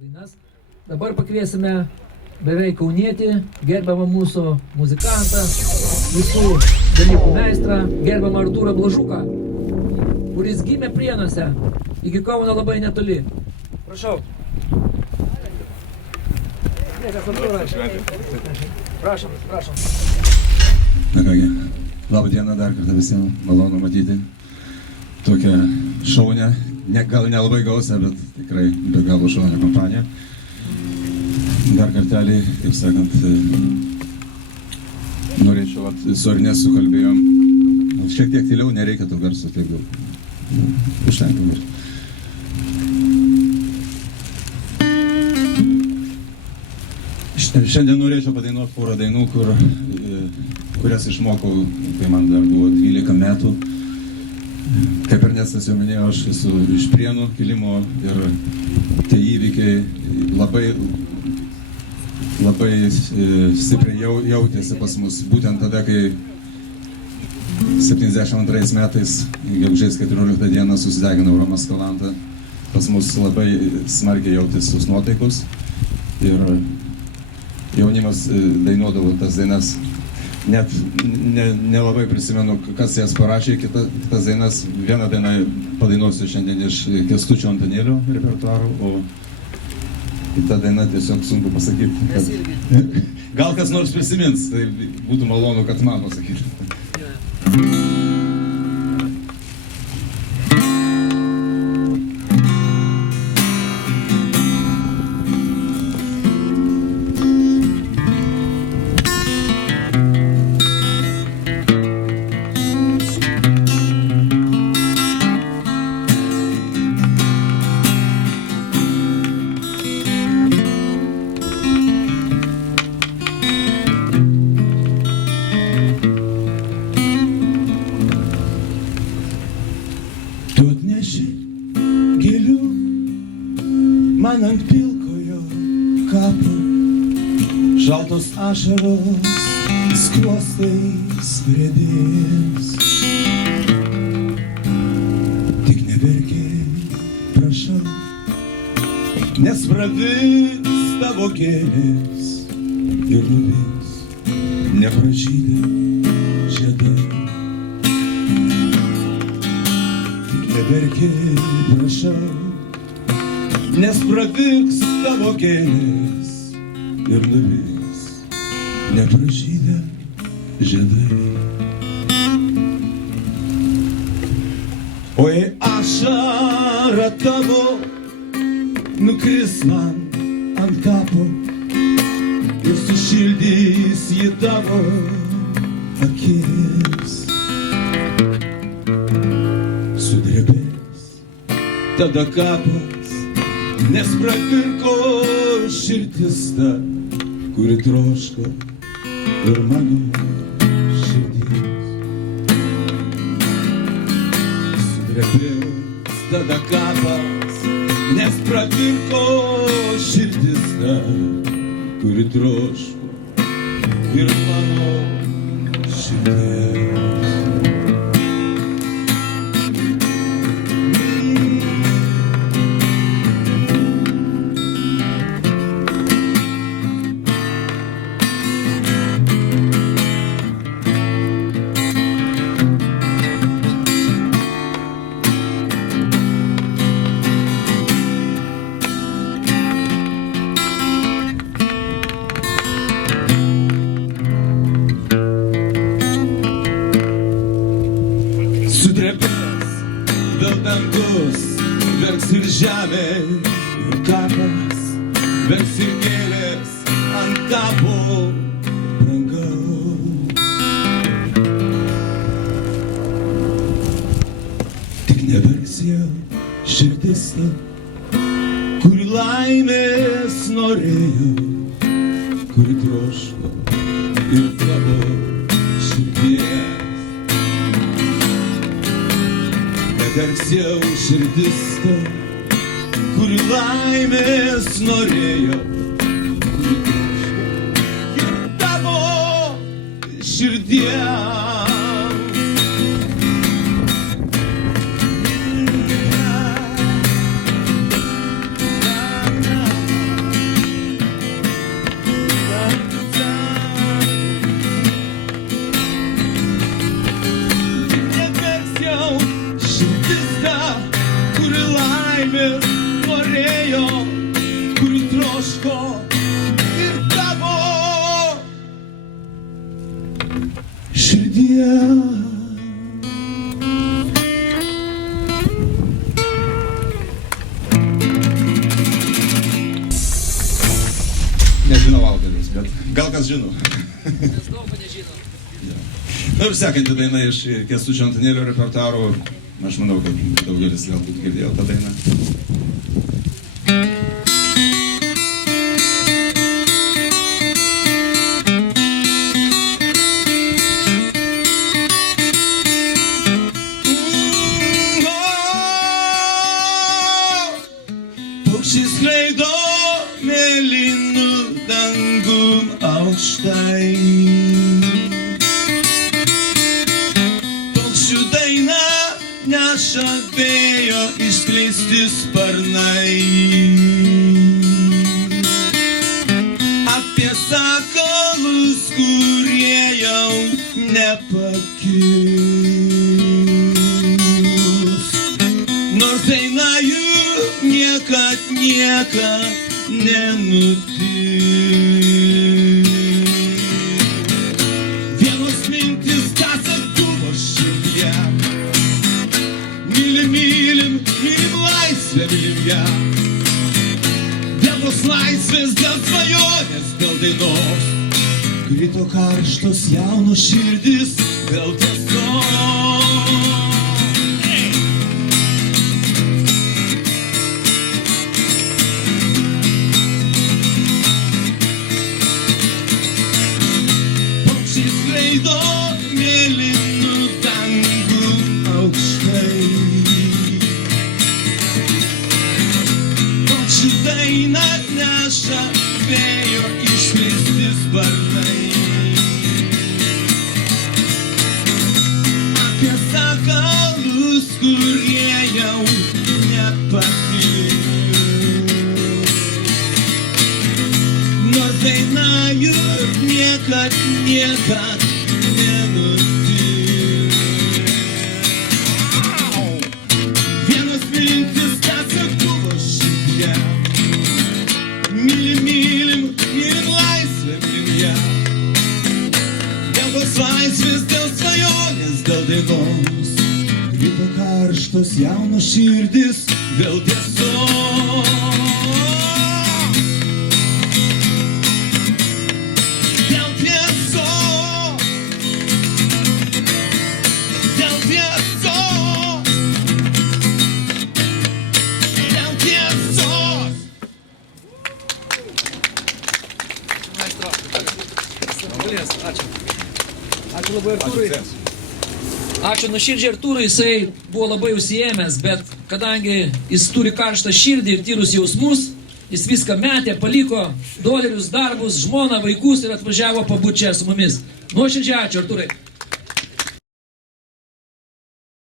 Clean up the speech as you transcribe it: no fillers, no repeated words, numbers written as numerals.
Dainas. Dabar pakviesime beveik kaunietį, gerbiamą mūsų muzikantą, visų dalykų meistrą, gerbiamą Artūrą Blažuką, kuris gimė Prienuose, iki Kauno labai netoli. Prašau. Prašom, prašom. Na kągi, labą dieną dar kartą visiems, malonu matyti tokią šaunę, gal nelabai gausią, bet tikrai be galo šaunę kompaniją. Dar kartelį, kaip sakant, norėčiau, su Arnės sukalbėjom, šiek tiek tyliau, nereikia to garso tiek daug. Užtenka ir. Šiandien norėčiau padainuoti porą dainų, kurias išmokau, kai man dar buvo 12 metų. Kaip Ernestas jau minėjo, aš esu iš Prienų kilimo ir tie įvykiai labai stipriai jautėsi pas mus. Būtent tada, kai 72 metais, gegužės 14 dieną susidegino Romas Kalanta, pas mus labai smarkiai jautėsi tos nuotaikos ir jaunimas dainuodavo tas dainas. Net nelabai prisimenu, kas jas parašė, kitas dainas. Vieną dainą padainuosiu šiandien iš Kęstučio Antanėlio repertuaro, o kita daina tiesiog sunku pasakyti. Gal kas nors prisimins, tai būtų malonu, kad man pasakytų. Tu atneši gėlių man ant pilkojo kapo, šaltos ašaros skruostais riedės. Tik neverkėk, prašau, nes pravis tavo gėlės ir nuvis nepražydę žiedai. Neverkėk, prašau, nes pravirks tavo gėlės ir nuvis nepražydę žiedai. O jei ašara tavo nukris man ant kapo ir sušildys jį tavo akis, sudrebės tada kapas, nes pravirko širdis ta, kuri troško ir mano širdis. Sudrebės tada kapas, nes pravirko širdis ta, kuri troško ir mano širdis. Sudrebės vėl dangus, verks ir žemė, ir kapas, verks ir gėlės ant kapo brangaus. Tik neverks jau širdis ta, kuri laimės norėjo, kuri troško ir tavo širdies. Neverks jau širdis ta, kuri laimės norėjo, kuri troško ir tavo širdies. laimės norėjo, kurių troško ir tavo širdie. Nežinau autorius, bet gal kas žino. Mes daug ko nežinom. Na ir sekanti daina iš Kęstučio Antanėlio repertuaro. Aš manau, kad daugelis galbūt girdėjo tą dainą. Paukščiai skraido mėlynu dangum aukštai. Paukščių daina neša vėjo išskleisti sparnai. Apie sakalus, kurie jau nepakils. Nors daina jų niekad nenutiks. Vienos mintis tąsyk buvo širdyje. Mylim laisvę, mylim ją. Dėl tos laisvės, dėl svajonės, dėl dainos. Krito karštos jaunos širdis, dėl tiesos. Skraido mėlynu dangum aukštai. Paukščių daina neša vėjo išskleisti sparnai. Apie sakalus, kurie jau nepakils. Nors daina jų niekad nenutiks. Vienos mintis tąsyk buvo širdyje. Mylim laisvę, mylim ją. Dėl tos laisvės, dėl svajonės, dėl dainos. Krito karštos jaunos širdis, dėl tiesos. Ačiū labai Artūrui. Ačiū nuoširdžiai Artūrui, jisai buvo labai užsiėmęs, bet kadangi jis turi karštą širdį ir tyrus jausmus, jis viską metė, paliko dolerius, darbus, žmoną, vaikus ir atvažiavo pabūti čia su mumis. Nuoširdžiai ačiū Artūrai.